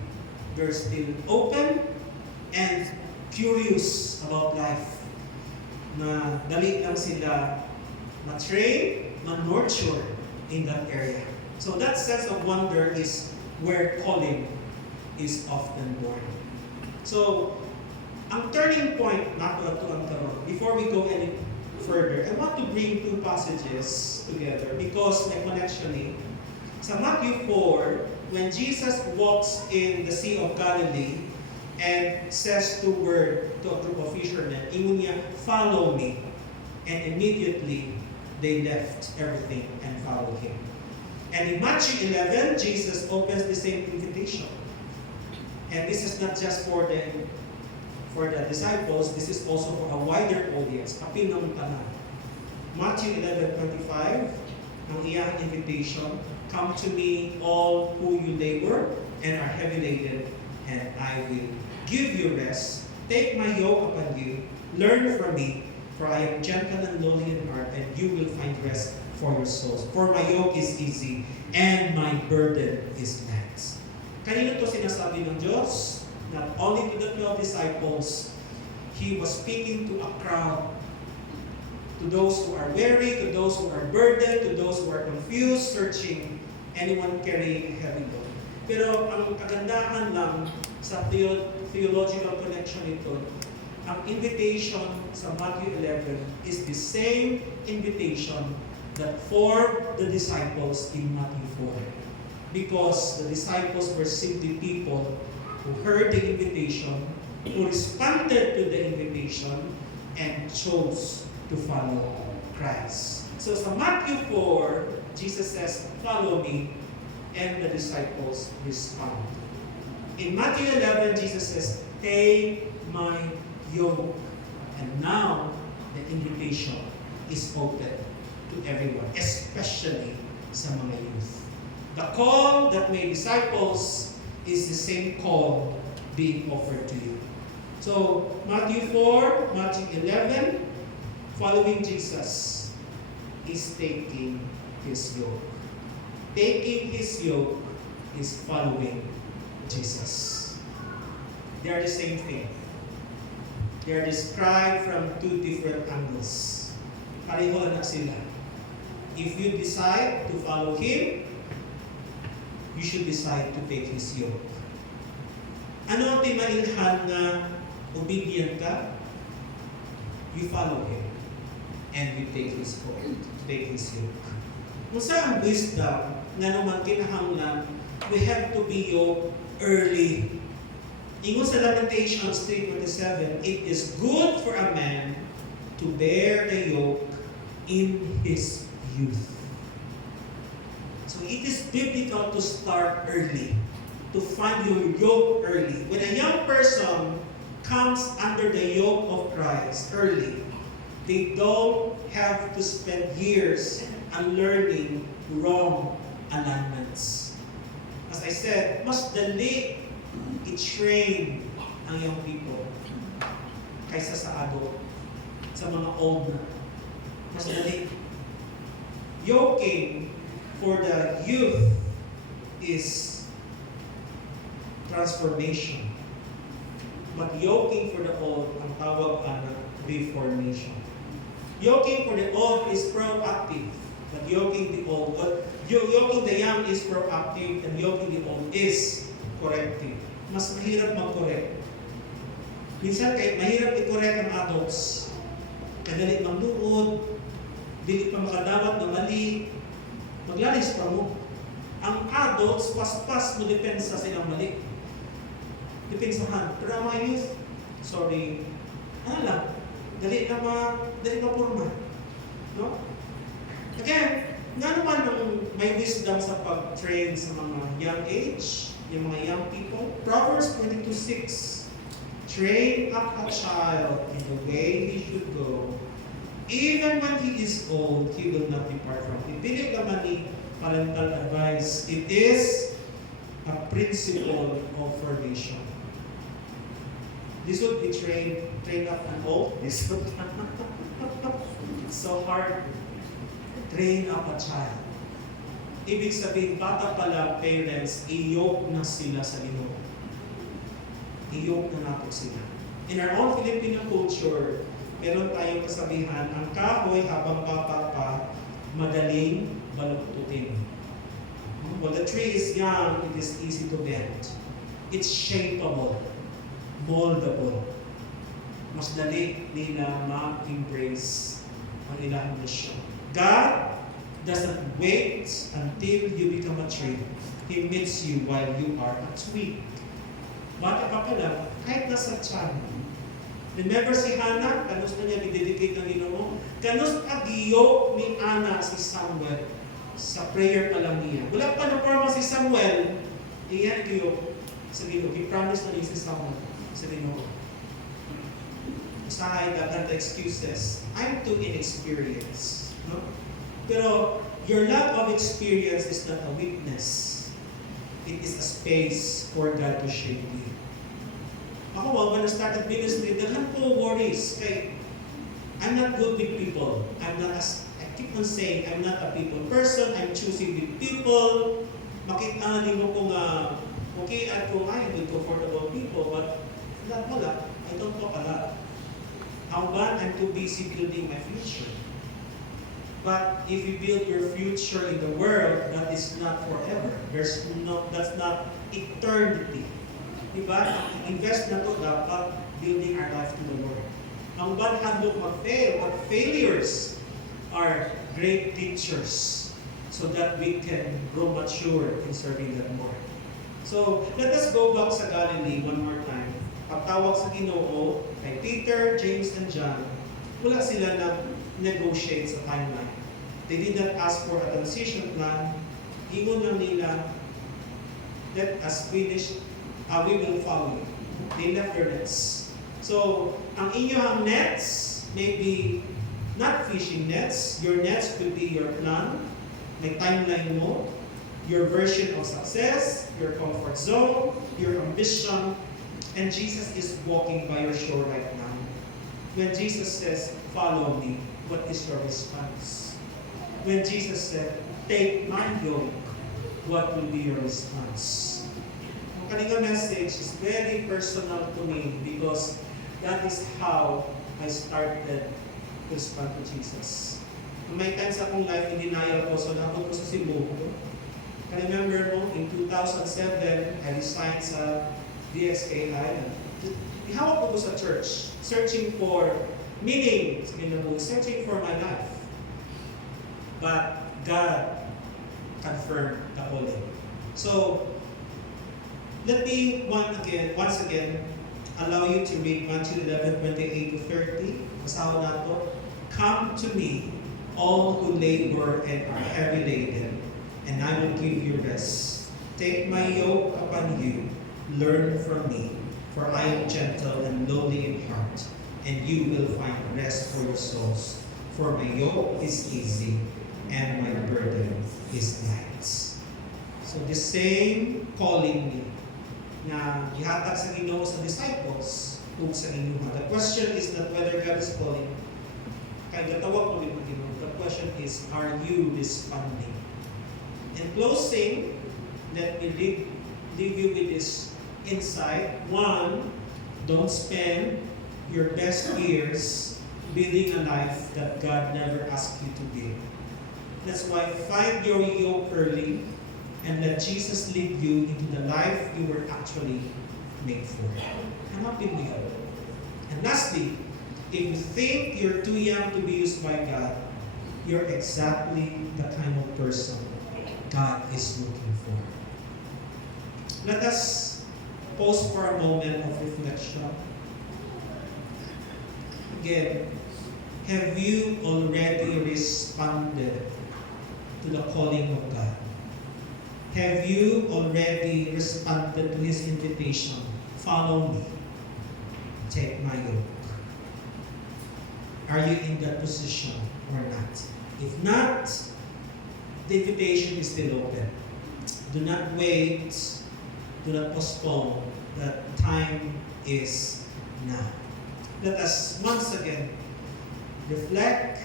they're still open, and curious about life. Na dali lang sila ma-train, ma-nurture in that area. So that sense of wonder is where calling is often born. So, ang turning point nato ang karon. Before we go any further, I want to bring two passages together because may connection eh. Sa Matthew 4, when Jesus walks in the Sea of Galilee and says to a group of fishermen, ingon niya, "Follow me." And immediately they left everything and followed him. And in Matthew 11, Jesus opens the same invitation. And this is not just for the disciples, this is also for a wider audience, kapil ng tanan. Matthew 11:25, ang iyang invitation, "Come to me, all who you labor and are heavy laden, and I will give you rest. Take my yoke upon you, learn from me, for I am gentle and lowly in heart, and you will find rest for your souls. For my yoke is easy, and my burden is light." Kanino to sinasabi ng Diyos? Not only to the 12 disciples, He was speaking to a crowd. To those who are weary, to those who are burdened, to those who are confused, searching, anyone carrying a heavy load. Pero ang kagandahan lang sa theological connection nito, ang invitation sa Matthew 11 is the same invitation that formed the disciples in Matthew 4. Because the disciples were simply people who heard the invitation, who responded to the invitation, and chose to follow Christ. So sa Matthew 4, Jesus says, "Follow me," and the disciples respond. In Matthew 11, Jesus says, "Take my yoke." And now, the invitation is open to everyone, especially sa mga youth. The call that made disciples is the same call being offered to you. So, Matthew 4, Matthew 11, following Jesus is taking His yoke. Taking His yoke is following Jesus. They are the same thing. They are described from two different angles. Pareho anak sila. If you decide to follow Him, you should decide to take His yoke. Ano ang timailhan na obedient ka? You follow Him. And you take His yoke. Kung saan wisdom nga naman kinahanglan, we have to be yoked early. Ingon sa Lamentations 3:27, "It is good for a man to bear the yoke in his youth." So it is biblical to start early, to find your yoke early. When a young person comes under the yoke of Christ early, they don't have to spend years unlearning wrong alignments. As I said, mas dali i-train ang young people kaysa sa adult, sa mga old na. Mas dali. Yoking for the youth is transformation. But yoking for the old, ang tawag na reformation. Yoking for the old is proactive. But yoking the young is proactive, and yoking the old is corrective. Mas mahirap mag-correct. Minsan kahit mahirap i-correct ang adults, kadali magluod, dili pa makadawat na mali, maglalis pa mo. Ang adults, pas-pas mo depensa sa ilang mali. Depensahan. Pero ang mga youth, sorry, ano lang, dali na purma. No? Again, nga naman nung may wisdom sa pag-train sa mga young age, yung mga young people. Proverbs 22:6, "Train up a child in the way he should go. Even when he is old, he will not depart from it." Dili naman ni parental advice. It is a principle of formation. This would be train up an old. This would it's so hard. Train up a child. Ibig sabihin, bata pala, parents, i-yoke na sila sa Ginoo. I-yoke na natin sila. In our own Filipino culture, meron tayong kasabihan, ang kahoy habang bata pa, madaling baluktutin. When the tree is young, it is easy to bend. It's shapeable, moldable. Mas dali nila ma-embrace ang ilang mission. God doesn't wait until you become a tree. He meets you while you are a twig. Bata ka pala, kahit nasa tiyan. Remember si Hannah? Kanus na niya i-dedicate ng Ginoo? Kanus agiyok ni Ana si Samuel sa prayer pa lang niya. Wala pa na-forma si Samuel, iyan agiyok sa Ginoo. He promised na niya si Samuel sa Ginoo. Usahay dagan the excuses. I'm too inexperienced. No? Pero your lack of experience is not a weakness. It is a space for God to shape you. Ako, when I started ministry, dahil ko worries. Kay, I'm not good with people. I keep on saying, I'm not a people person. I'm choosing with people. Makita din mo kung okay, at kung I'm with comfortable people, but wala. I don't talk a lot. How about I'm too busy building my future? But if you build your future in the world, that is not forever. That's not eternity. Diba? Ang invest na to dapat building our life to the Lord. Ang bad handog mag-fail, but failures are great teachers so that we can grow mature in serving the Lord. So, let us go back sa Galilee one more time. Pagtawag sa Ginoo kay Peter, James, and John, wala sila nag-negotiate sa timeline. They did not ask for a transition plan. Ingon lang nila, let us finish, we will follow you. They left their nets. So, ang inyong nets may be not fishing nets. Your nets could be your plan, may timeline mo, your version of success, your comfort zone, your ambition, and Jesus is walking by your shore right now. When Jesus says, follow me, what is your response? When Jesus said, take my yoke, what will be your response? Ang kanilang message is very personal to me because that is how I started to respond to Jesus. May times akong life in denial ko, so nabot ko sa Cebu. I remember mo, in 2007, I resigned sa DXK Island. Ihawak ko sa church, searching for meaning, searching for my life. But God confirmed the calling. So, let me once again, allow you to read Matthew 11:28 to 30. Basaho nato. Come to me, all who labor and are heavy laden, and I will give you rest. Take my yoke upon you, learn from me, for I am gentle and lowly in heart, and you will find rest for your souls. For my yoke is easy, and my burden is light. So the same calling me na gihatag sa Ginoo sa disciples ug sa inyuha. The question is not whether God is calling. Kay gatawag mo rin Ginoo. The question is, are you responding? In closing, let me leave you with this insight. One, don't spend your best years building a life that God never asked you to build. That's why find your yoke early and let Jesus lead you into the life you were actually made for. Hanapin mo yun. And lastly, if you think you're too young to be used by God, you're exactly the kind of person God is looking for. Let us pause for a moment of reflection. Again, have you already responded to the calling of God? Have you already responded to His invitation? Follow me. Take my yoke. Are you in that position or not? If not, the invitation is still open. Do not wait. Do not postpone. The time is now. Let us once again reflect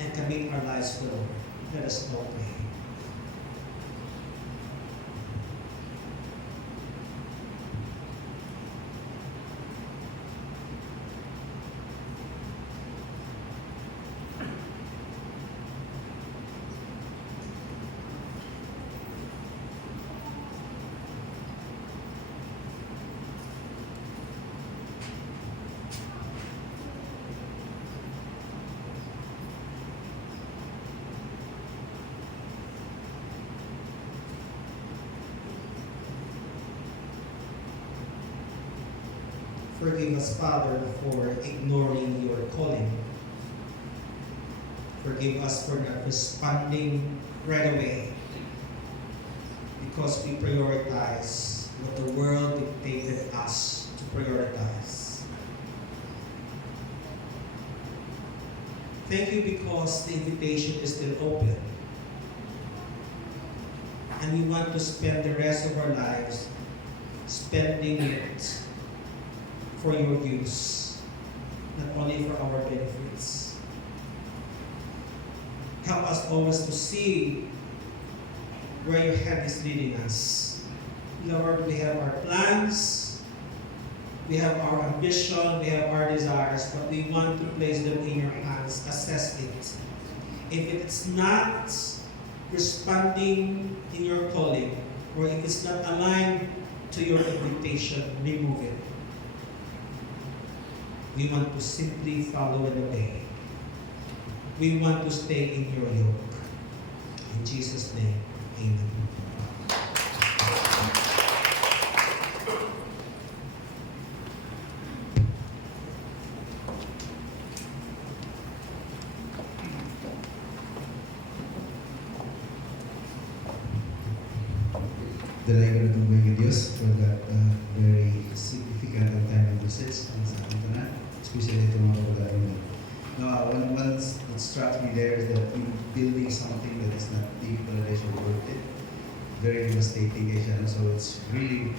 and commit our lives to the Lord. Let us all pray. Forgive us, Father, for ignoring your calling. Forgive us for not responding right away because we prioritize what the world dictated us to prioritize. Thank you because the invitation is still open. And we want to spend the rest of our lives spending it for your use, not only for our benefits. Help us always to see where your hand is leading us. Lord, we have our plans, we have our ambition, we have our desires, but we want to place them in your hands, assess it. if it's not responding in your calling, or if it's not aligned to your invitation, remove it. We want to simply follow and obey. We want to stay in your yoke. In Jesus' name, amen. Dalayan ko na itong mga Diyos for that very significant and timely message sa ating tanan, especially itong mga kapag-aaral. No, one that struck me there is that you building something that is not deep validation worth it. Very devastating kay siya. So it's really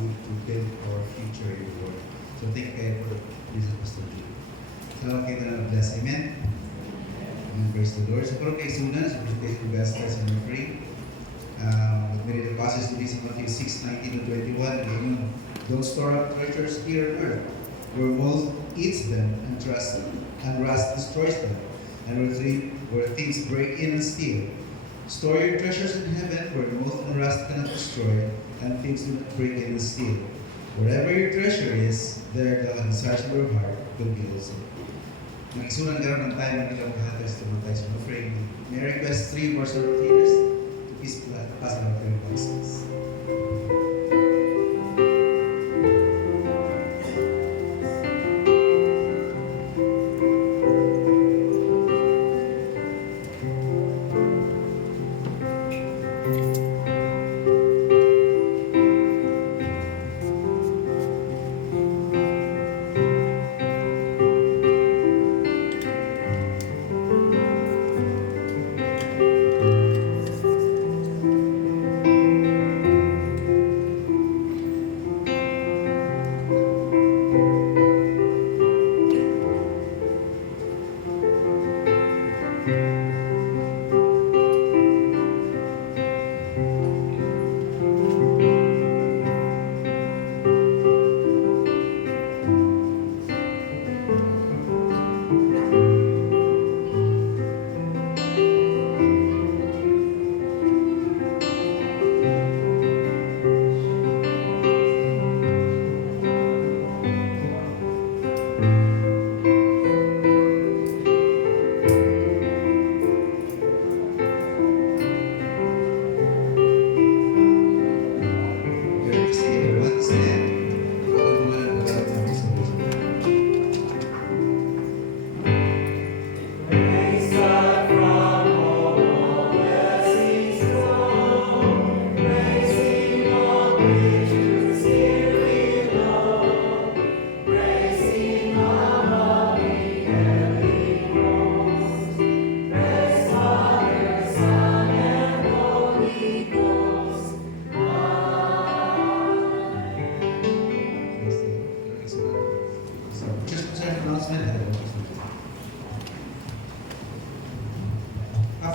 good to build our future in the Lord. So thank you for this, Pastor Jude. So kita na bless. Amen? Amen. Praise the Lord. So kung kayo sunan, sa presentation of best guys and free. We read the passage to this in Matthew 6:19-21. Again, don't store up treasures here on earth, where moth eats them and rust destroys them, and where thieves break in and steal. Store your treasures in heaven, where moth and rust cannot destroy, and thieves do not break in and steal. Wherever your treasure is, there the desires of your heart will be also. Nagsunan karon ng time ng ilang kahaters to mga tayo offering. May I request 3 more servant leaders to please pass it out to your voices.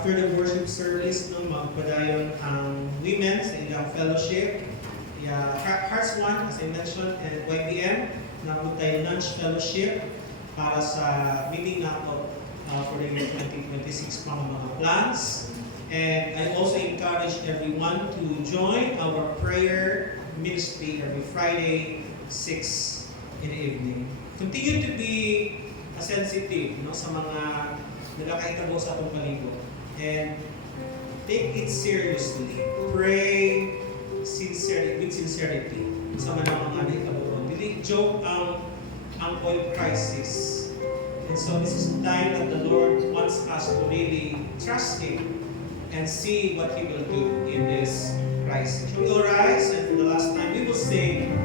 After the worship service, no, magpadayon ang women sa ilang fellowship. Hearts One, as I mentioned, and YPM, napunta tayo lunch fellowship para sa meeting nato for the year 2026 pang mga plans. And I also encourage everyone to join our prayer ministry every Friday, 6 in the evening. Continue to be sensitive, no, sa mga nagkakahitabo sa atong palibot. And take it seriously. Pray with sincerity sa mga nahitabo. Dili joke ang oil crisis. And so this is the time that the Lord wants us to really trust Him and see what He will do in this crisis. We will rise, and for the last time we will sing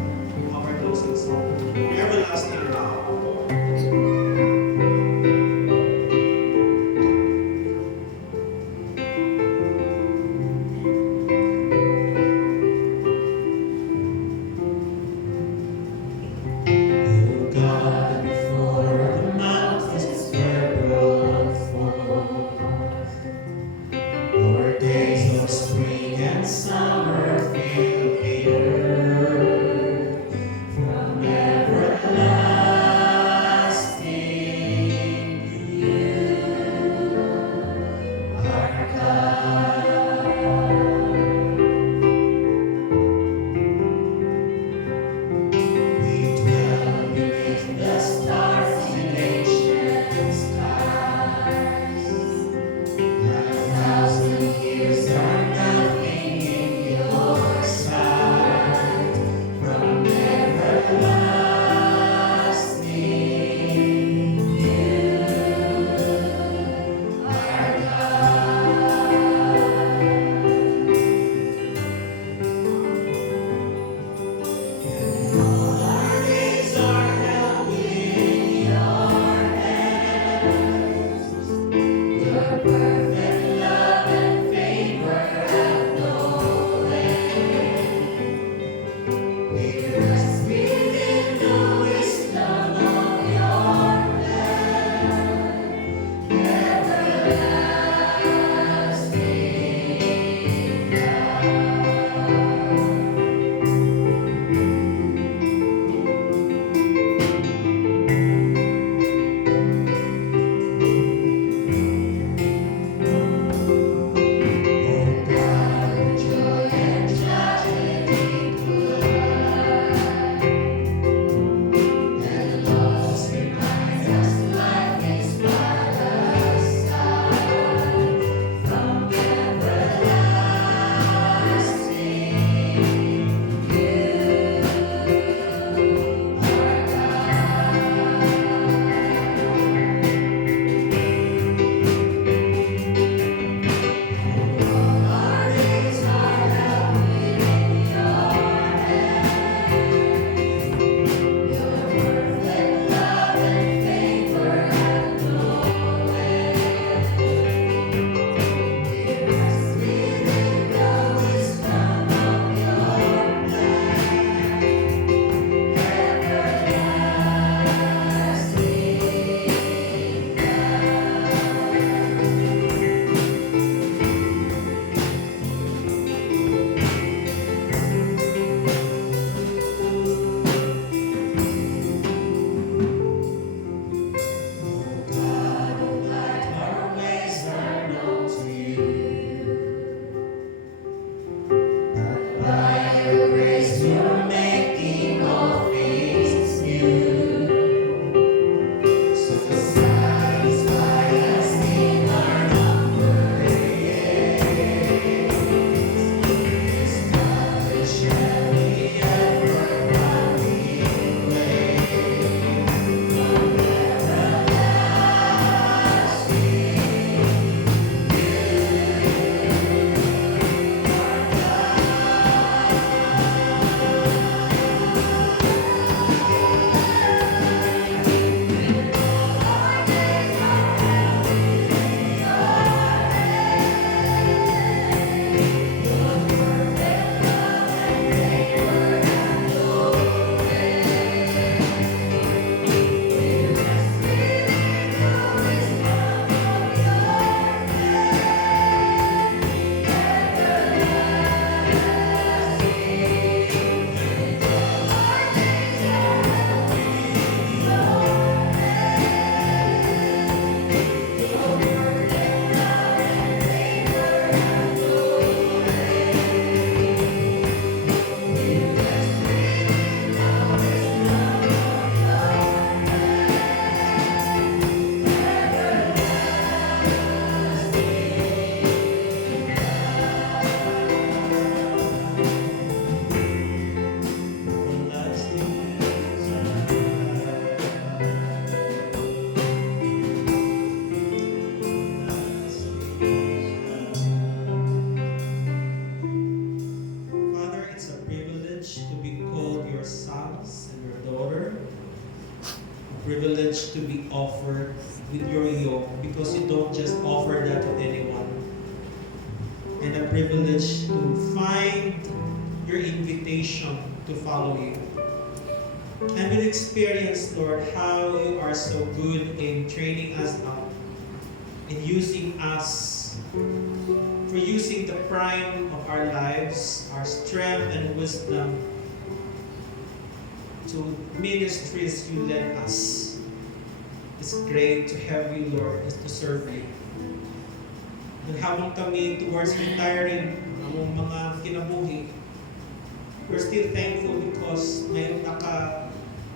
our closing song, Everlasting Love. Summer fill the earth from ever privilege to be offered with your yoke, because you don't just offer that to anyone. And a privilege to find your invitation to follow you. And we'll experience, Lord, how you are so good in training us up, in using us, for using the prime of our lives, our strength and wisdom, to ministries you led us. It's great to have you, Lord, is to serve you. And habang kami towards retiring ang mga kinabuhi, we're still thankful because may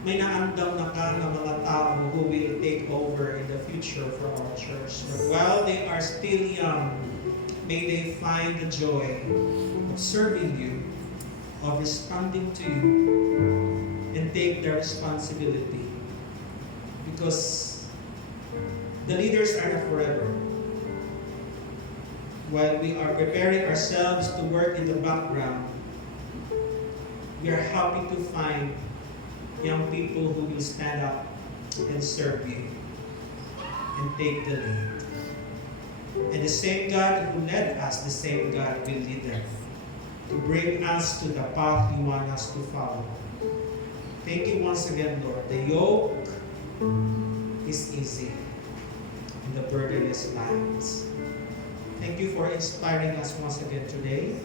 naandam na ka ng mga tao who will take over in the future for our church. But while they are still young, may they find the joy of serving you, of responding to you, and take their responsibility. Because the leaders are not forever. While we are preparing ourselves to work in the background, we are happy to find young people who will stand up and serve you and take the lead. And the same God who led us, the same God will lead them to bring us to the path you want us to follow. Thank you once again, Lord. The yoke is easy and the burden is light. Thank you for inspiring us once again today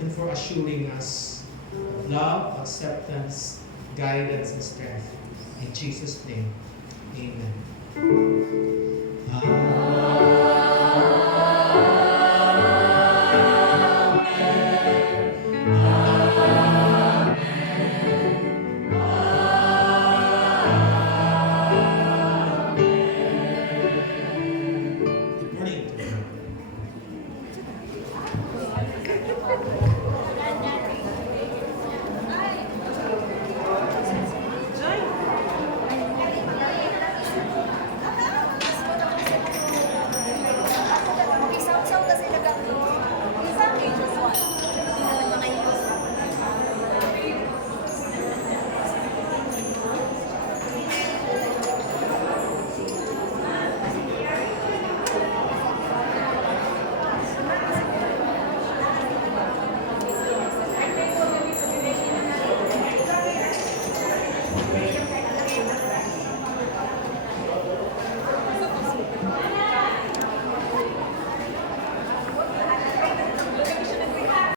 and for assuring us of love, acceptance, guidance, and strength. In Jesus' name, amen.